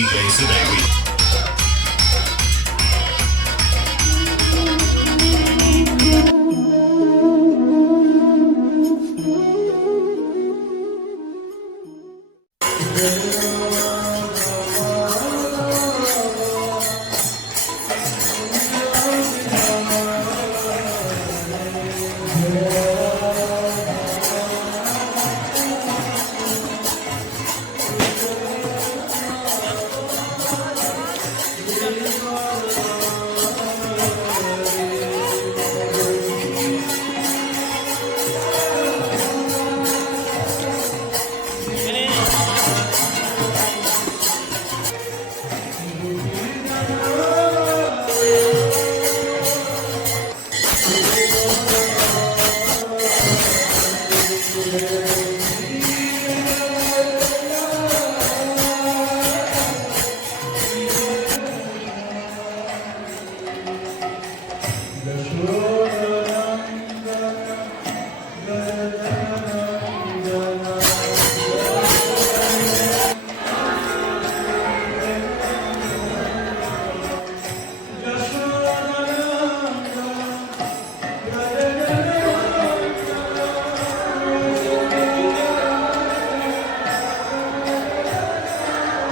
DJ Sudevi.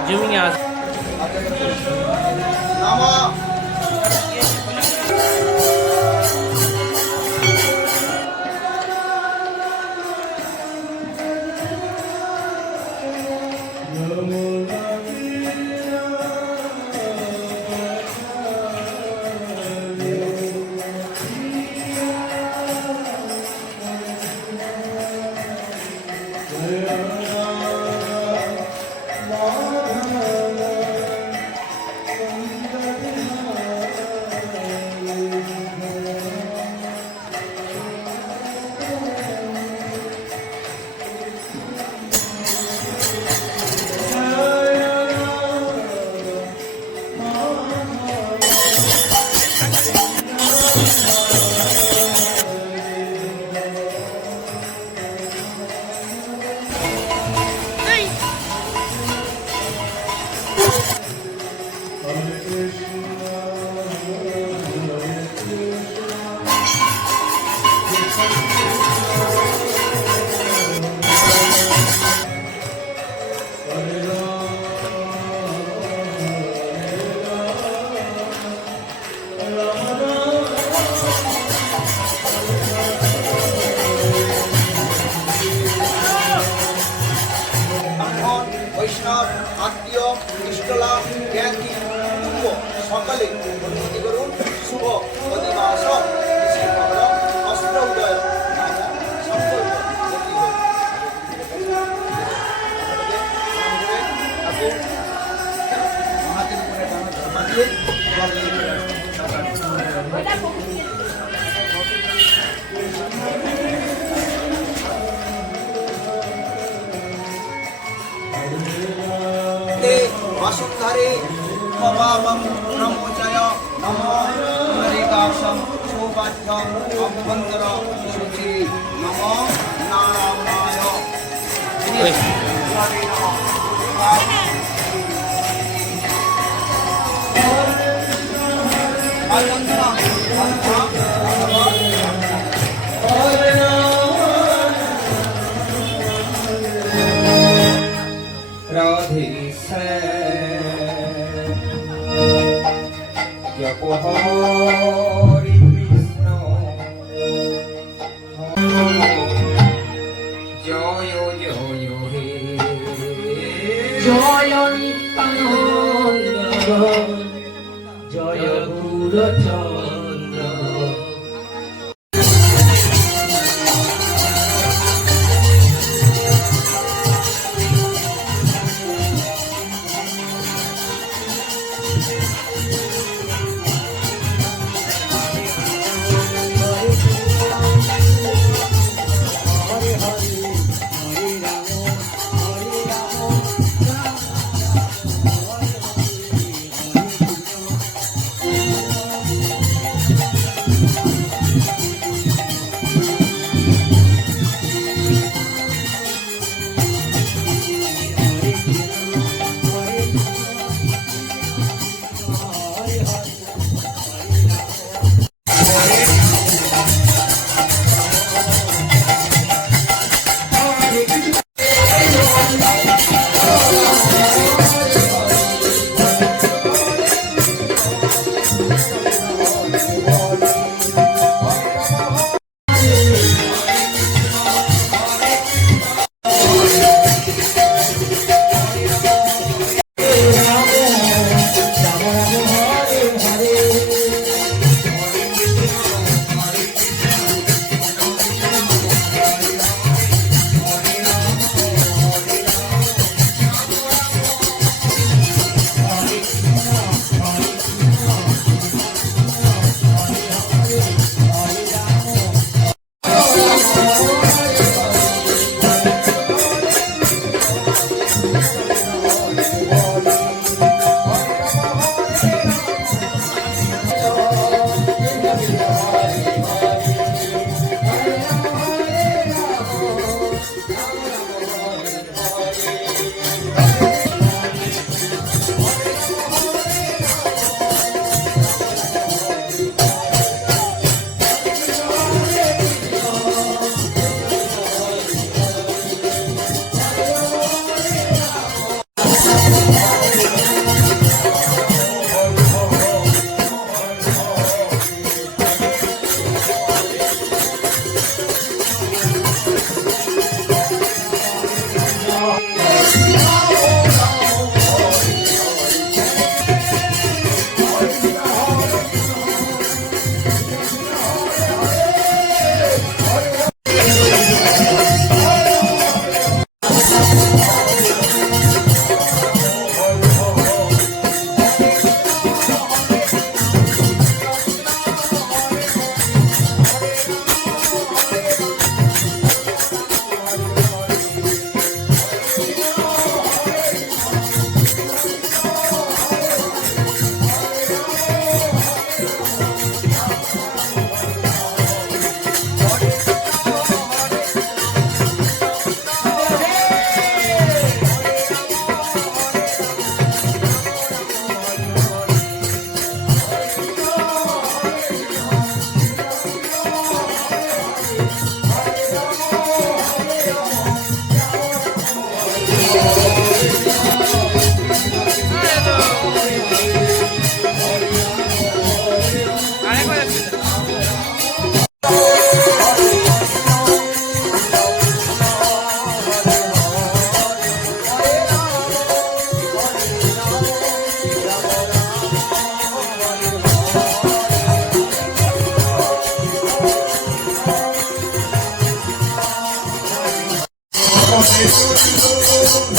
Zooming out. বৈষ্ণব আত্মীয় ইষ্টলাভ জ্ঞানী পূর্ব সকলে অনুমতি করুন শুভ অধিবাস অস্ত্র উদয় वसुंधरे पवामं नमोचय नमो हरिदासं सौभाग्यं अभ्यंतर शुचि नमो नारायणाय राधे हरे कृष्ण जय जय हे जय नित्यानंद जय गुरुचंद्र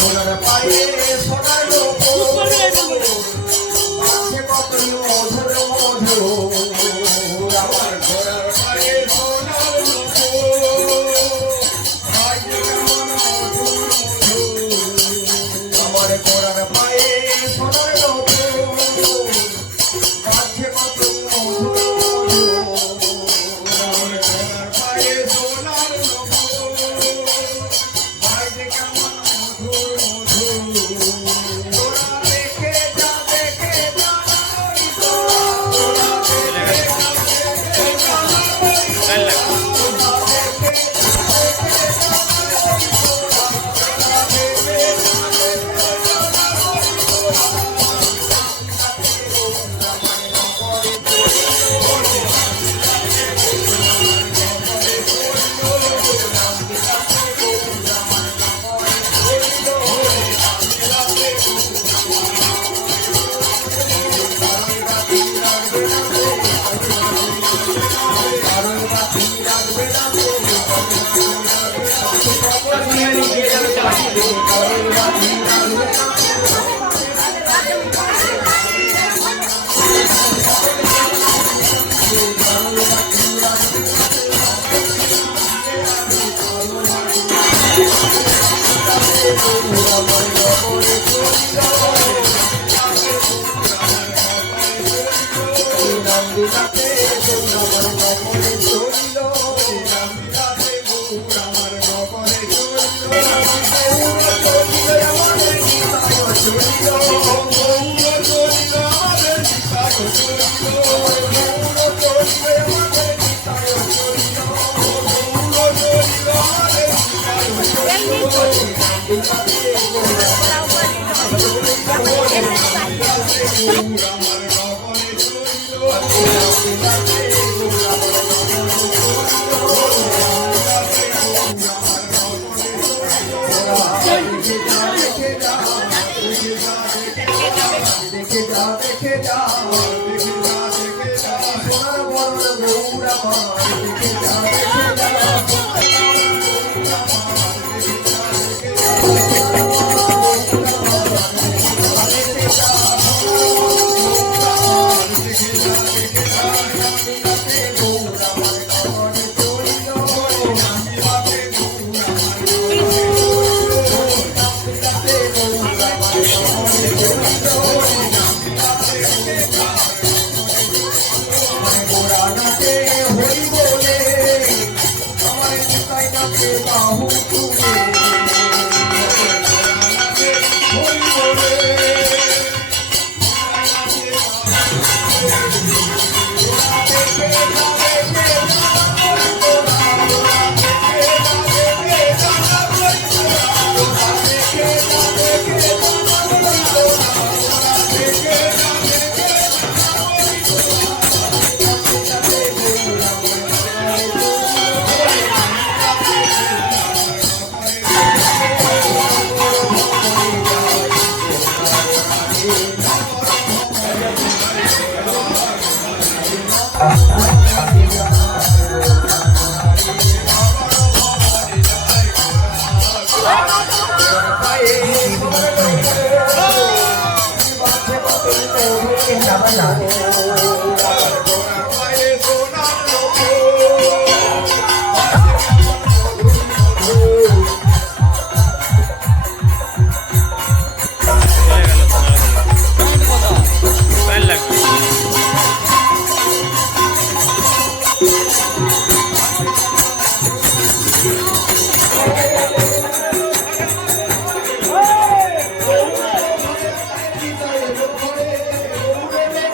ঘোড়ার পায়ে সোনার লোক আছে কত মধুর মধুর আমার ঘোড়ার পায়ে সোনার লোক আজ কেমন মধুর মধুর আমার ঘোড়ার পায়ে সোনার লোক আছে কত মধুর মধুর আমার ঘোড়ার পায়ে সোনার লোক আজ কেমন মধুর মধুর তোরা দেখে যা তোরা দেখে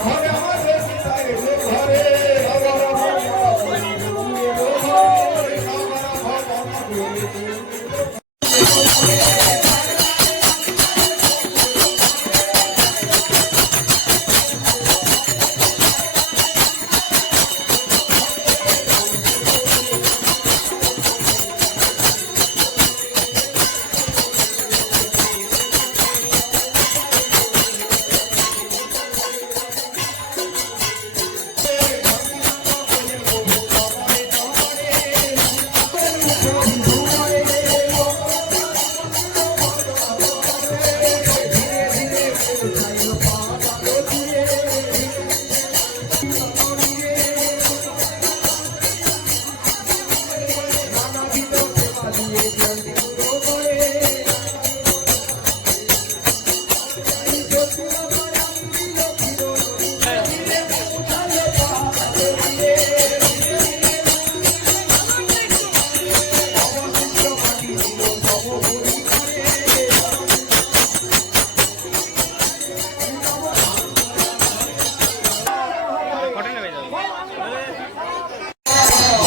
ঘরে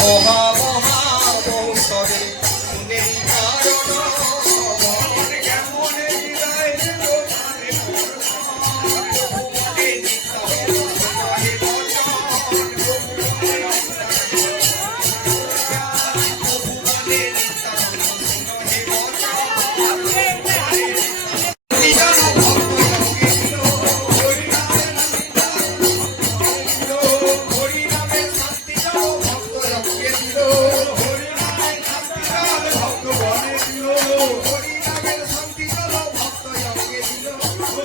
মহা মহা বংশরে নেই কারণ মন কেমন হৃদয় লোকারে ভুবনে নিত্য নহে বচন ভুবনে নিত্য নহে বচন নিজন ভক্ত যোগে দিল হরি নামে শান্তি দাও ভক্ত যোগে দিল হরি নামে শান্তি দাও ভক্ত বনে দিল হরি নামে শান্তি দাও ভক্ত যোগে দিল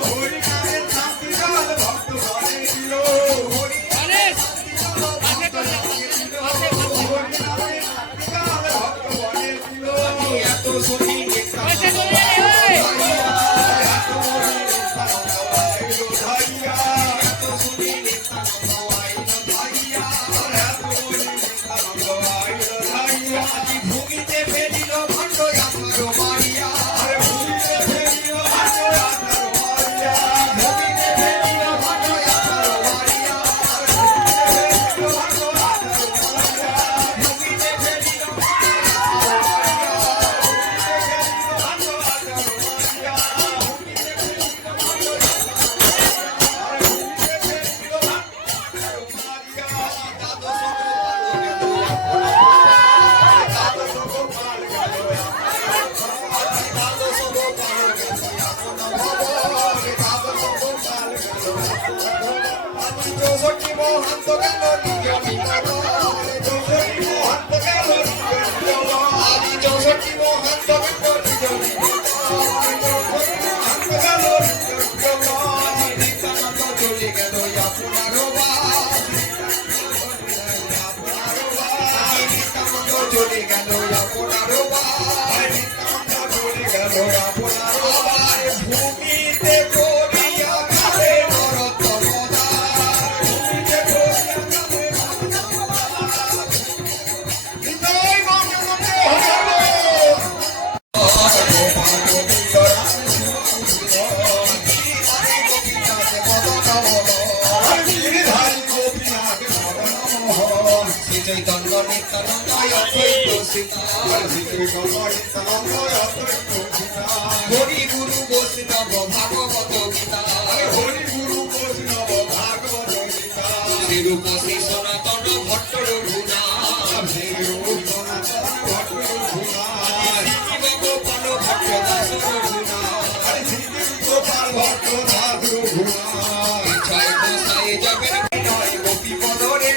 হরি নামে শান্তি দাও ভক্ত বনে দিল হরি নামে শান্তি দাও ভক্ত যোগে দিল হরি নামে শান্তি দাও ভক্ত বনে দিল এত শুনি ভূমিতে ফেলিল ভণ্ড আমার মারিয়া ভূমিতে ফেলিল ভণ্ড আমার মারিয়া ভূমিতে ফেলিল ভণ্ড আমার মারিয়া ভূমিতে ফেলিল চৌষট্টি মহান্ত গেল নিজ নিজ চৌষট্টি মহান্ত গেল আদি চৌষট্টি মহান্ত গেল নিজ মহান্ত গেল নিত্যানন্দ চলে গেল আপনার নিত্যানন্দ চলে গেল আপনার নিত্যানন্দ চলে গেল আপনার ভূমিতে করিয়া কালে নরতম চৈতন্য নিত্যানন্দ হরি গুরু বৈষ্ণব ভাগবত গীতা হরি গুরু বৈষ্ণব ভাগবত গীতা শ্রীরূপ শ্রী সনাতন ভট্ট রঘুনা গোপাল ভট্ট দাস রঘুনা গোপাল ভট্ট দাস রঘুনা ইচ্ছায় গোসাই যাবেন গোপী পদরে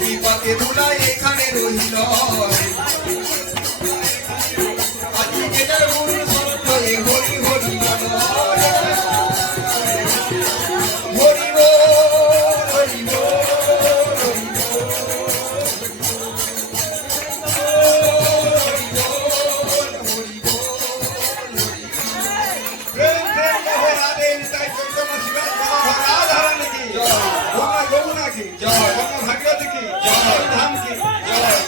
বিপাকে ধুলাই এখানে রহিল আজি যেটার মূল শরণ হয়ে হরি হরি বল হরি বল হরি বল হরি প্রেম প্রেম মহারাধে তাই চন্দ্রমা শিবা রাধারানী কি গঙ্গা যমুনা কি গঙ্গা ভাগীরথী কি ধাম কি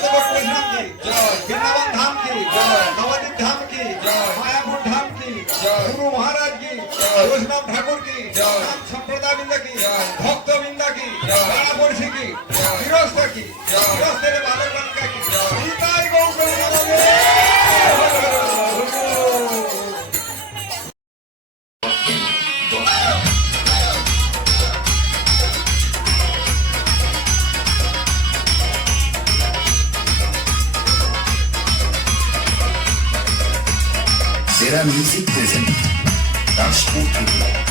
বৈষ্ণব কি বৃন্দাবন ধাম কি নবদ্বীপ ধাম কি মায়াপুর ধাম কি গুরু মহারাজ কি বৈষ্ণব ঠাকুর কি নাম সম্প্রদায় বৃন্দ কি ভক্ত বৃন্দ কি বারাবর্ষী কি গৃহস্থ কি গৃহস্থের বালক বালিকা কি নিতাই Gour Era Music present Dashboard